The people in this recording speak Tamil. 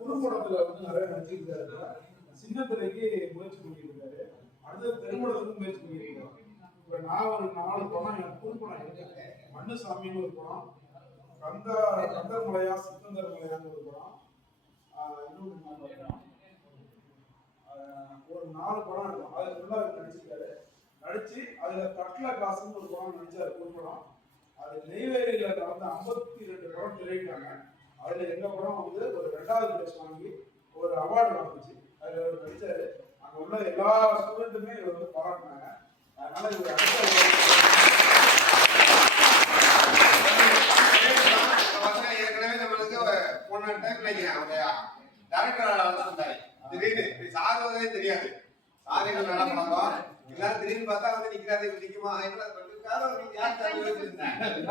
குறும்படத்துல வந்து நிறைய நடிச்சிருக்காரு. சின்ன திரைக்கு முயற்சி பண்ணியிருக்காரு. அடுத்த திருமணத்துக்கு முயற்சி பண்ணியிருக்காரு. இப்ப நான் ஒரு 4 படம் எனக்கு குறும்படம் இருக்கேன். மண்ணுசாமின்னு ஒரு படம், கந்தர்மலையா சிக்கந்தர் மலையான்னு ஒரு படம், ஒரு 4 படம் இருக்கும். அதுல ஃபுல்லா நடிச்சிருக்காரு. நடிச்சு அதுல கட்ல காசுன்னு ஒரு படம் நடிச்சாரு குறும்படம். அது நெய்வேலியில வந்து 52 படம் திரையிட்டாங்க. அதுல எங்க படம் வந்து ஒரு 2வது பிளேஸ் வாங்கி ஒரு அவார்டு வாங்குச்சு. அதுல அவர் நடிச்சாரு. அங்க உள்ள எல்லா ஸ்டூடெண்ட்டுமே இவர் வந்து பாராட்டினாங்க. அதனால இவர் ஏற்கனவே நம்மளுக்கு போன டைம்ல அவங்க டைரக்டர் திடீர்னு சார் தெரியாது. சாரிகள் நல்லா பழக்கம் எல்லாரும் திடீர்னு பார்த்தா வந்து நிக்கிறாரு நிக்குமா